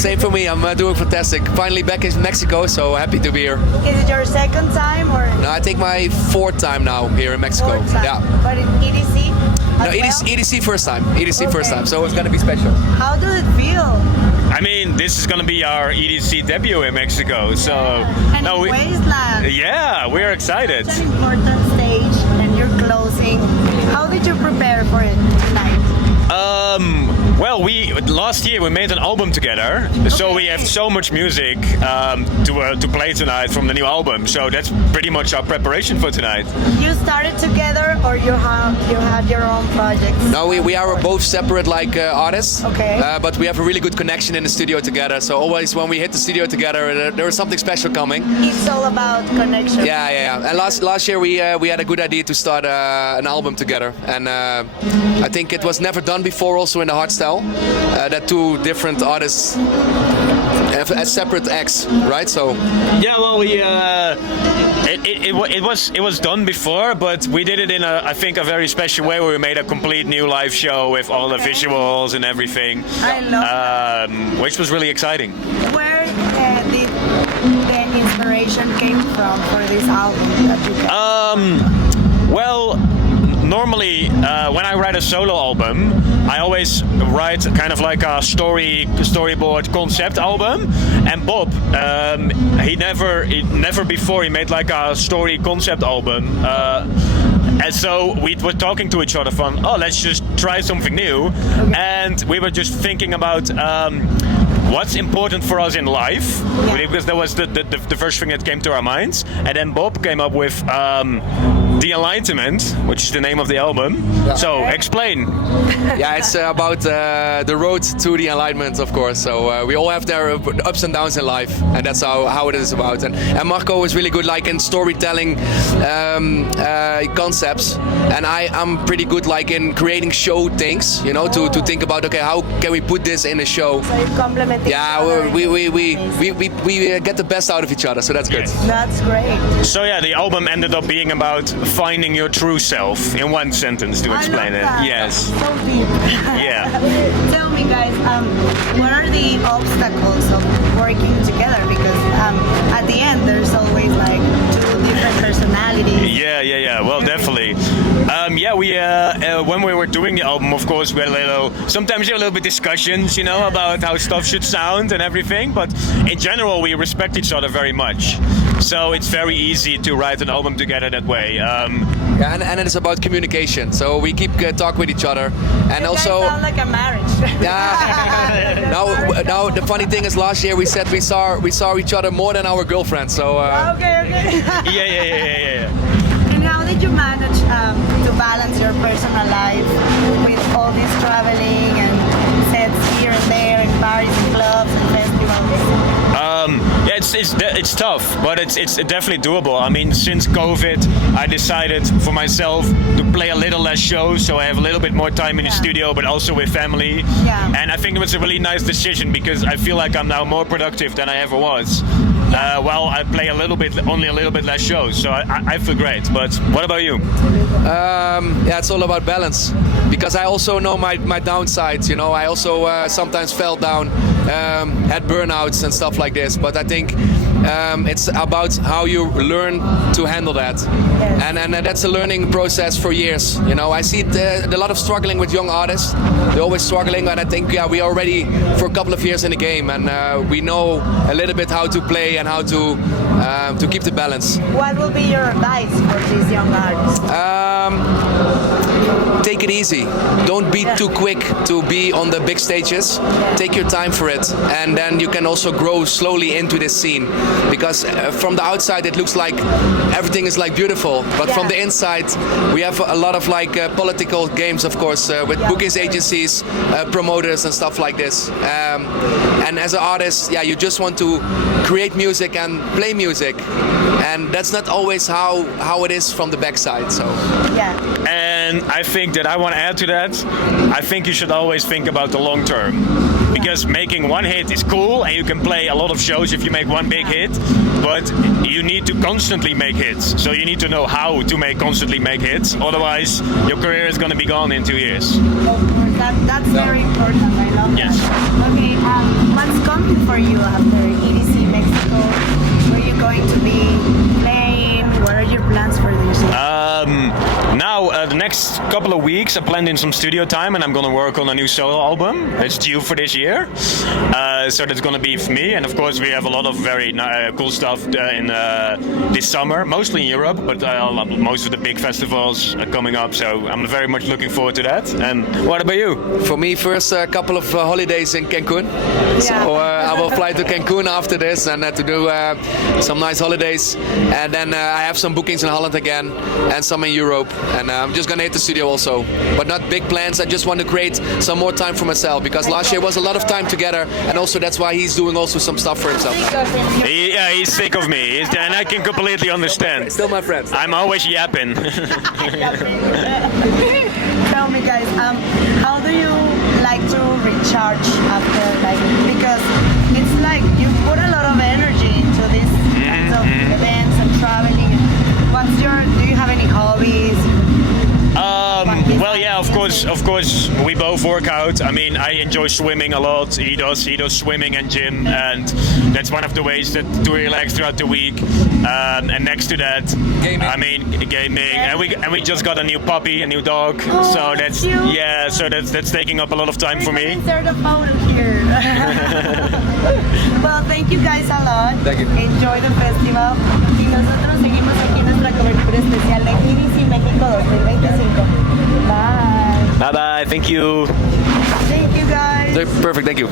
same for me. I'm doing fantastic. Finally back in Mexico, so happy to be here. Is it your second time or? No, I think my fourth time now here in Mexico. Fourth time. Yeah. But in EDC? No, EDC first time. EDC first time. So it's gonna be special. How does it feel? I mean, this is gonna be our EDC debut in Mexico, so And in Wasteland. yeah, we're excited. It's an important stage, and you're closing. How did you prepare for it tonight? Well, last year we made an album together, so we have so much music to play tonight from the new album. So that's pretty much our preparation for tonight. You started together, or you had your own projects? No, we are both separate artists. Okay. But we have a really good connection in the studio together. So always when we hit the studio together, there was something special coming. It's all about connection. Yeah. And last year we had a good idea to start an album together, and I think it was never done before. Also in the hardstyle, that two different artists have as separate acts, right? So yeah, well, it was done before, but we did it in I think a very special way, where we made a complete new live show with all the visuals and everything. I love which was really exciting. Where did the inspiration came from for this album that you got? Well, normally when I write a solo album, I always write kind of like a storyboard concept album. And Bob, he never before he made like a story concept album. And so we were talking to each other from, let's just try something new. And we were just thinking about what's important for us in life, because that was the first thing that came to our minds. And then Bob came up with The Enlightenment, which is the name of the album. Yeah. So explain. Yeah, it's about the road to the enlightenment, of course. So we all have their ups and downs in life, and that's how it is about. And Marco is really good in storytelling concepts, and I'm pretty good in creating show things, to think about, okay, how can we put this in a show? So you complement each other. We get the best out of each other, so that's good. That's great. So yeah, the album ended up being about finding your true self in one sentence, to explain it. That. Yes. So deep. Yeah. Tell me, guys, what are the obstacles of working together? Because at the end, there's always two different personalities. Yeah. Well, definitely. When we were doing the album, of course, we had sometimes you have a little bit discussions, about how stuff should sound and everything. But in general, we respect each other very much. So it's very easy to write an album together that way. And it's about communication. So we keep talk with each other, and You also. guys sound like a marriage. Yeah. Now the funny thing is, last year we said we saw each other more than our girlfriends. So. Okay. Yeah. And how did you manage to balance your personal life with all this traveling and sets here and there in bars and clubs and festivals? It's tough, but it's definitely doable. I mean, since COVID, I decided for myself to play a little less shows, so I have a little bit more time in the studio, but also with family. Yeah. And I think it was a really nice decision, because I feel like I'm now more productive than I ever was. While I play only a little bit less shows, so I feel great. But what about you? It's all about balance, because I also know my downsides. I also sometimes fell down, had burnouts and stuff like this. But I think it's about how you learn to handle that, and that's a learning process for years. I see a lot of struggling with young artists. They're always struggling, and I think we are already for a couple of years in the game, and we know a little bit how to play and how to keep the balance. What will be your advice for these young artists? Take it easy. Don't be too quick to be on the big stages. Take your time for it, and then you can also grow slowly into this scene. Because from the outside it looks like everything is beautiful, but from the inside we have a lot of political games, of course, with bookings agencies, promoters and stuff like this. And as an artist, you just want to create music and play music, and that's not always how it is from the backside. So. Yeah. And I think that I want to add to that. I think you should always think about the long term, because making one hit is cool, and you can play a lot of shows if you make one big hit, but you need to constantly make hits. So you need to know how to constantly make hits. Otherwise, your career is going to be gone in 2 years. Of course, that's very important. I love Yes. that. Okay, what's coming couple of weeks, I planned in some studio time, and I'm gonna work on a new solo album. It's due for this year, so that's gonna be for me. And of course, we have a lot of very cool stuff in this summer, mostly in Europe, but most of the big festivals are coming up. So I'm very much looking forward to that. And what about you? For me, first a couple of holidays in Cancun. So I will fly to Cancun after this and to do some nice holidays. And then I have some bookings in Holland again and some in Europe. And I'm just gonna hit the studio also. But not big plans. I just want to create some more time for myself because last year was a lot of time together. And also that's why he's doing also some stuff for himself. He's sick of me, and I can completely understand. Still my friend. I'm always yapping. Tell me, guys, how do you like to recharge after, like, because it's like you put a lot of energy into these kinds of events and traveling. Do you have any hobbies? Well, yeah, of course, we both work out. I mean, I enjoy swimming a lot. He does swimming and gym, and that's one of the ways to relax throughout the week. And next to that, Gaming. I mean, gaming, and we just got a new puppy, a new dog. Oh, so that's cute. so that's taking up a lot of time for me. Insert a photo here. Well, thank you guys a lot. Thank you. Enjoy the festival. Y nosotros seguimos aquí en nuestra cobertura especial de EDC México 2025. Bye. Bye bye. Thank you. Thank you guys. Perfect, thank you.